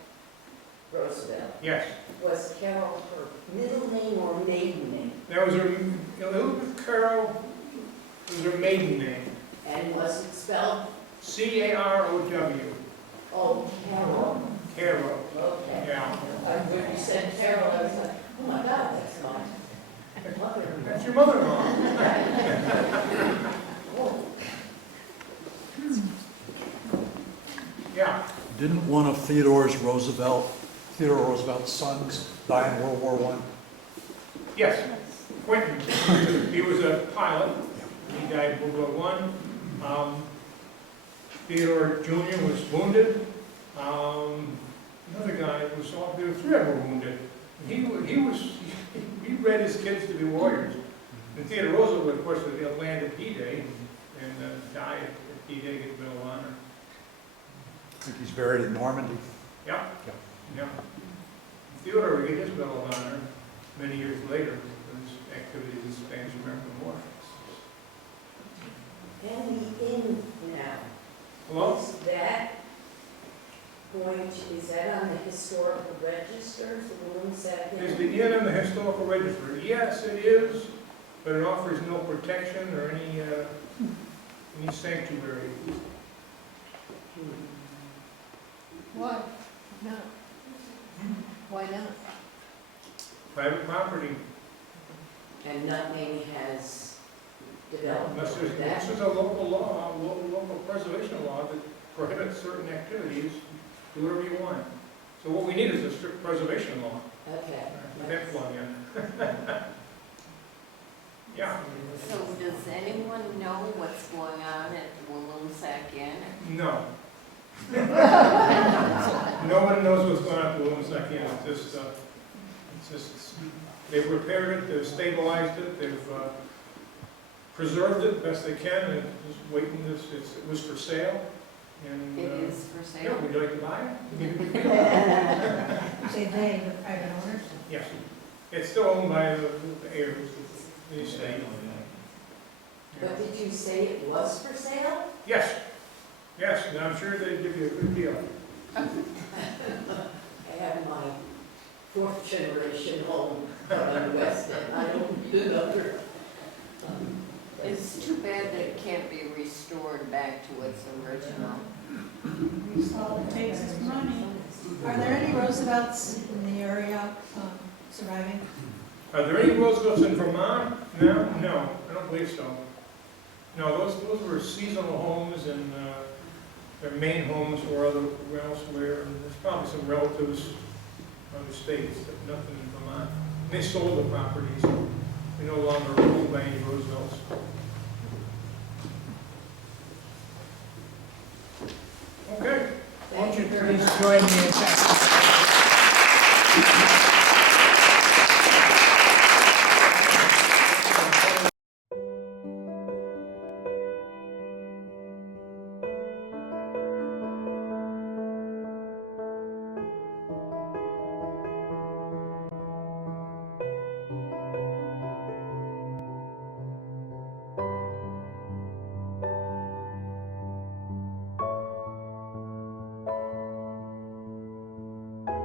Roosevelt. Yes. Was Carroll her middle name or maiden name? That was her, Elizabeth Carroll was her maiden name. And was it spelled? C-A-R-O-W. Oh, Carroll. Carroll. Okay. Yeah. When you said Carroll, I was like, oh my God, that's my mother. That's your mother-in-law. Oh. Yeah. Didn't one of Theodore Roosevelt's sons die in World War I? Yes. Quentin. He was a pilot. He died in World War I. Theodore Jr. was wounded. Another guy was all, there were 3 of them were wounded. He bred his kids to be warriors. And Theodore Roosevelt, of course, was landed D-Day and died at D-Day, get Medal of Honor. I think he's buried in Normandy. Yeah. Yeah. Theodore would get his Medal of Honor many years later for his activities in Spanish American War. And the inn now, Hello? is that on the historical register, the Walloomsac Inn? Is the inn on the historical register? Yes, it is, but it offers no protection or any sanctuary. Why not? Why not? Private property. And nothing has developed Unless over that? there's a local law, local preservation law that prohibits certain activities, do whatever you want. So what we need is a strict preservation law. Okay. With that plug in. Yeah. So does anyone know what's going on at Walloomsac Inn? No. No one knows what's going on at the Walloomsac Inn. It's just, they've repaired it, they've stabilized it, they've preserved it best they can, and just waiting. It was for sale. And, It is for yeah, sale? would you like to buy it? Say they, the private owners? Yes. It's still owned by the heirs, the estate. But did you say it was for sale? Yes. Yes, and I'm sure they'd give you a good deal. I have my 4th generation home on the West End. I don't do other. It's too bad that it can't be restored back to its original. All it takes is money. Are there any Roosevelts in the area surviving? Are there any Roosevelts in Vermont? No, I don't believe so. No, those were seasonal homes, and their main homes were elsewhere, and there's probably some relatives in other states, but nothing in Vermont. They sold the properties. They no longer owned by any Roosevelts. Okay. Thank you very Please much. join me in thanking